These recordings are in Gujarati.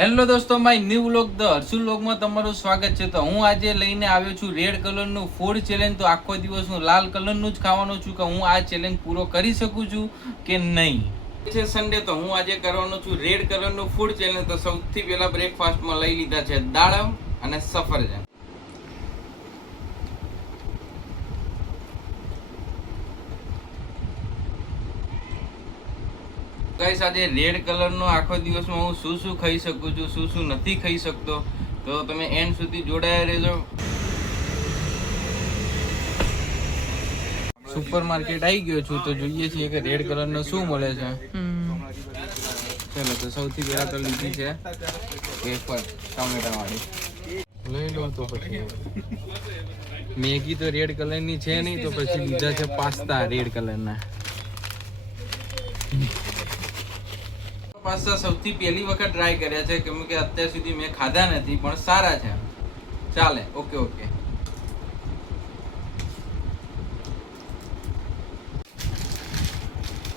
હેલો દોસ્તો, my new vlog the Harshu વ્લોગમાં તમારું સ્વાગત છે। તો હું આજે લઈને આવ્યો છું રેડ કલરનું ફૂડ ચેલેન્જ। તો આખો દિવસ હું લાલ કલરનું જ ખાવાનું છું કે હું આ ચેલેન્જ પૂરો કરી શકું છું કે નહીં। છે સન્ડે, તો હું આજે કરવાનો છું રેડ કલરનું ફૂડ ચેલેન્જ। તો સૌથી પહેલા બ્રેકફાસ્ટમાં લઈ લીધા છે દાડમ અને સફરજન। ગાઈસ, આજે રેડ કલરનો આખો દિવસમાં હું શું શું ખાઈ શકું છું, શું શું નથી ખાઈ શકતો, તો તમે એન્ડ સુધી જોડાયા રહેજો। સુપર માર્કેટ આવી ગયો છું, તો જોઈએ છીએ કે રેડ કલરનો શું મળે છે। ચલો, તો સૌથી પહેલા તો લીધી છે વેફર ટમેટા વાળી, લઈ લો। તો પછી મેગી તો રેડ કલરની છે નહીં, તો પછી લીધા છે પાસ્તા રેડ કલરના। પાસ્તા સૌથી પહેલી વખત ટ્રાય કર્યા છે, કેમ કે અત્યાર સુધી મેં ખાધા નથી, પણ સારા છે, ચાલે, ઓકે ઓકે।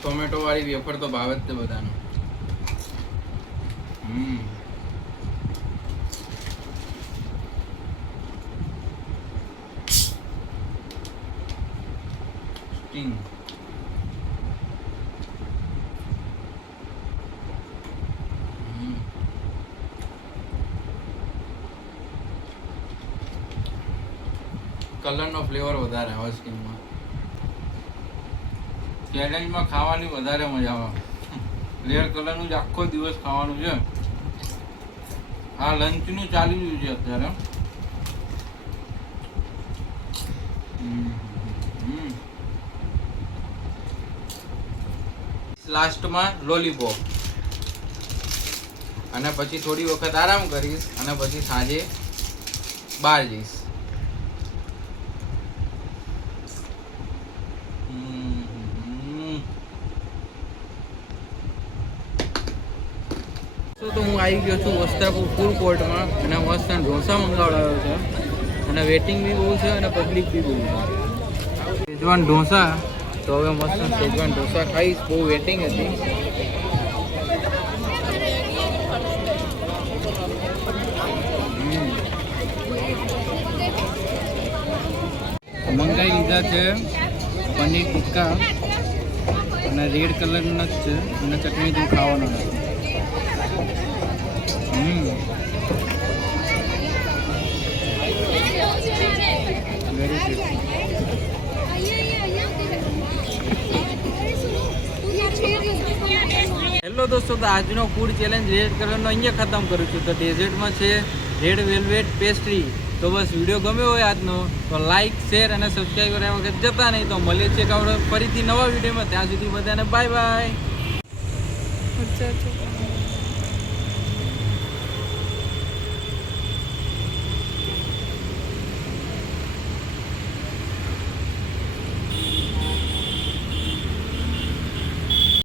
ટોમેટો વાળી વેફર તો ભાવે જ છે બધાને। સ્ટિંગ કલરનો ફ્લેવર વધારે આવે સ્કિનમાં। ચેલેન્જમાં ખાવાની વધારે મજા આવે। રેડ કલરનું જ આખો દિવસ ખાવાનું છે। આ લંચનું ચાલી રહ્યું છે અત્યારે। લાસ્ટમાં લોલીપોપ, અને પછી થોડી વખત આરામ કરીશ, અને પછી સાંજે બહાર જઈશ। તો હું આવી ગયો છું વસ્ત્રાપુર ફૂડ કોર્ટમાં, અને મસ્ત ઢોસા મંગાવડાવ્યો છે, અને વેટિંગ બી બહુ છે, અને પબ્લિક બી બહુ છે। શેજવાન ઢોસા, તો હવે મસ્ત શેજવાન ઢોસા ખાઈશ, બહુ વેટિંગ હતી। મંગાવી લીધા છે પનીર ટિક્કા, અને રેડ કલરના જ છે, અને ચટણી તો ખાવાનો નથી। હેલો દોસ્તો, તો આજનો ફૂડ ચેલેન્જ રેડ કલરનો અહીંયા ખતમ કરું છું। તો ડેઝર્ટમાં છે રેડ વેલ્વેટ પેસ્ટ્રી। તો બસ, વિડીયો ગમ્યો હોય આજનો તો લાઈક, શેર અને સબસ્ક્રાઈબ કર્યા વગર જતા નહીં। તો મળીએ છીએ ફરીથી નવા વિડીયોમાં, ત્યાં સુધી બધાને બાય બાય।